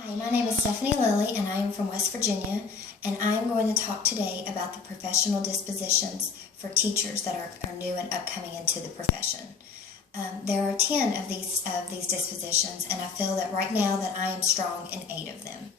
Hi, my name is Stephanie Lilly and I am from West Virginia, and I am going to talk today about the professional dispositions for teachers that are new and upcoming into the profession. There are 10 of these dispositions, and I feel that right now that I am strong in 8 of them.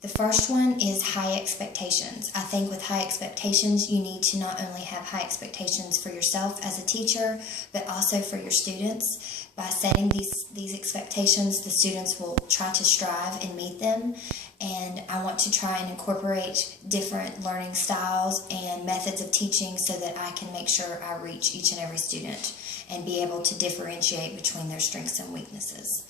The first one is high expectations. I think with high expectations, you need to not only have high expectations for yourself as a teacher, but also for your students. By setting these expectations, the students will try to strive and meet them. And I want to try and incorporate different learning styles and methods of teaching so that I can make sure I reach each and every student and be able to differentiate between their strengths and weaknesses.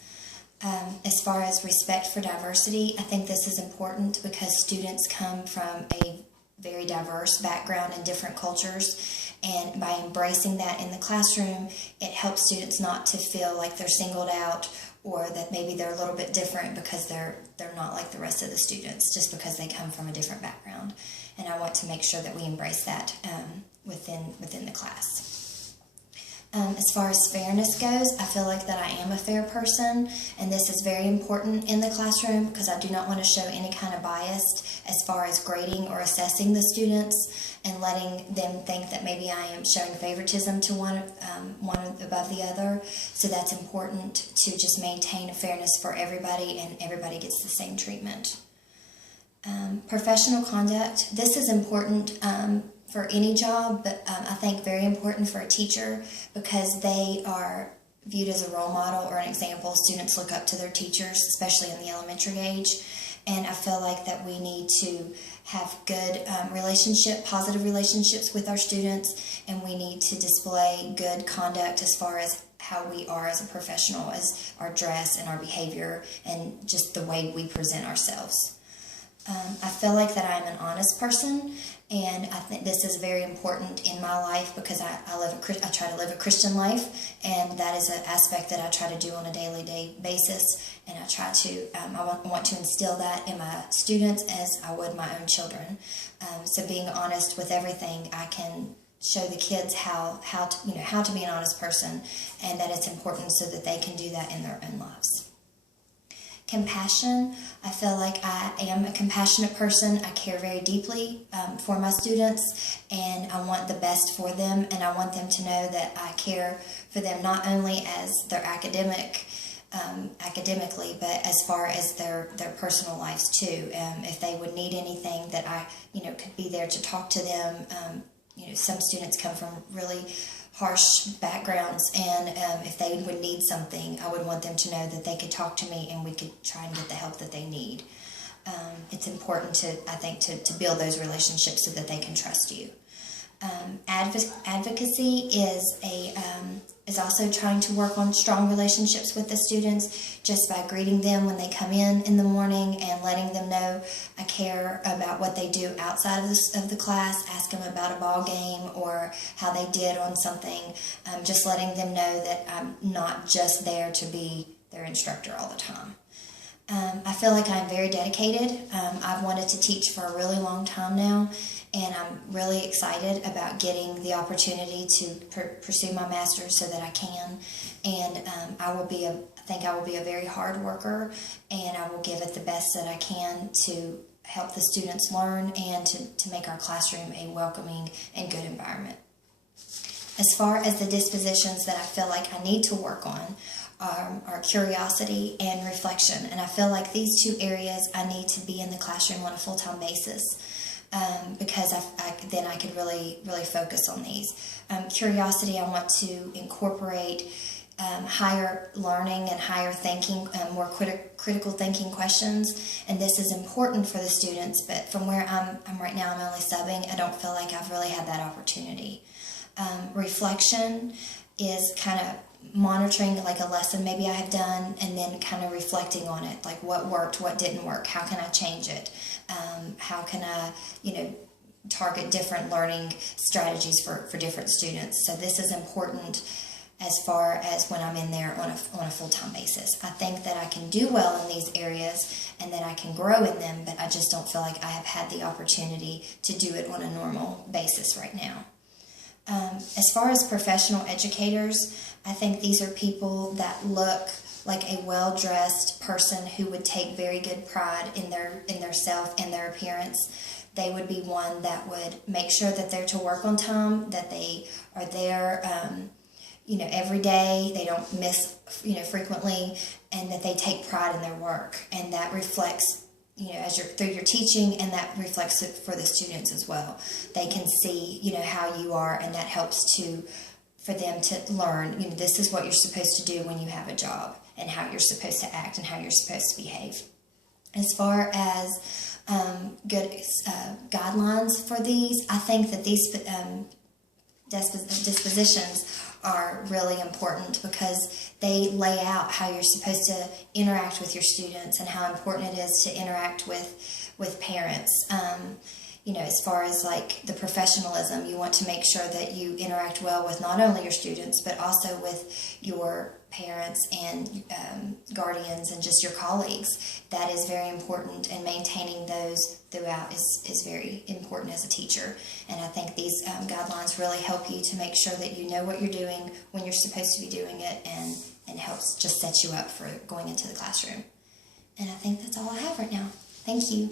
As far as respect for diversity, I think this is important because students come from a very diverse background and different cultures, and by embracing that in the classroom, it helps students not to feel like they're singled out or that maybe they're a little bit different because they're not like the rest of the students just because they come from a different background. And I want to make sure that we embrace that within the class. As far as fairness goes, I feel like that I am a fair person, and this is very important in the classroom because I do not want to show any kind of bias as far as grading or assessing the students and letting them think that maybe I am showing favoritism to one above the other. So that's important to just maintain a fairness for everybody, and everybody gets the same treatment. Professional conduct, this is important for any job, but I think very important for a teacher because they are viewed as a role model or an example. Students look up to their teachers, especially in the elementary age, and I feel like that we need to have good positive relationships with our students, and we need to display good conduct as far as how we are as a professional, as our dress and our behavior and just the way we present ourselves. I feel like that I'm an honest person, and I think this is very important in my life because I try to live a Christian life, and that is an aspect that I try to do on a daily basis, and I try to I want to instill that in my students as I would my own children. So being honest with everything, I can show the kids how to be an honest person, and that it's important so that they can do that in their own lives. Compassion, I feel like I am a compassionate person. I care very deeply for my students, and I want the best for them, and I want them to know that I care for them not only as their academically, but as far as their personal lives too. If they would need anything, that I could be there to talk to them. Some students come from really harsh backgrounds, and if they would need something, I would want them to know that they could talk to me and we could try and get the help that they need. It's important I think to build those relationships so that they can trust you. Advocacy is also trying to work on strong relationships with the students just by greeting them when they come in the morning and letting them know I care about what they do outside of the class, ask them about a ball game or how they did on something, just letting them know that I'm not just there to be their instructor all the time. I feel like I'm very dedicated. I've wanted to teach for a really long time now, and I'm really excited about getting the opportunity to pursue my master's so that I can. And I think I will be a very hard worker, and I will give it the best that I can to help the students learn and to make our classroom a welcoming and good environment. As far as the dispositions that I feel like I need to work on, are curiosity and reflection, and I feel like these 2 areas I need to be in the classroom on a full-time basis because then I could really focus on these. Curiosity, I want to incorporate higher learning and higher thinking, more critical thinking questions, and this is important for the students, but from where I'm right now, I'm only subbing. I don't feel like I've really had that opportunity. Reflection is kind of monitoring like a lesson maybe I have done and then kind of reflecting on it, like what worked, what didn't work, how can I change it, how can I target different learning strategies for different students. So this is important as far as when I'm in there on a full-time basis. I think that I can do well in these areas and that I can grow in them, but I just don't feel like I have had the opportunity to do it on a normal basis right now. As far as professional educators, I think these are people that look like a well-dressed person who would take very good pride in their self and their appearance. They would be one that would make sure that they're to work on time, that they are there, every day. They don't miss, frequently, and that they take pride in their work, and that reflects, through your teaching, and that reflects it for the students as well. They can see, how you are, and that helps for them to learn, this is what you're supposed to do when you have a job, and how you're supposed to act, and how you're supposed to behave. As far as good guidelines for these, I think that these dispositions are really important because they lay out how you're supposed to interact with your students and how important it is to interact with parents. As far as like the professionalism, you want to make sure that you interact well with not only your students but also with your parents and guardians and just your colleagues. That is very important, and maintaining those throughout is very important as a teacher. And I think these guidelines really help you to make sure that you know what you're doing when you're supposed to be doing it, and helps just set you up for going into the classroom. And I think that's all I have right now. Thank you.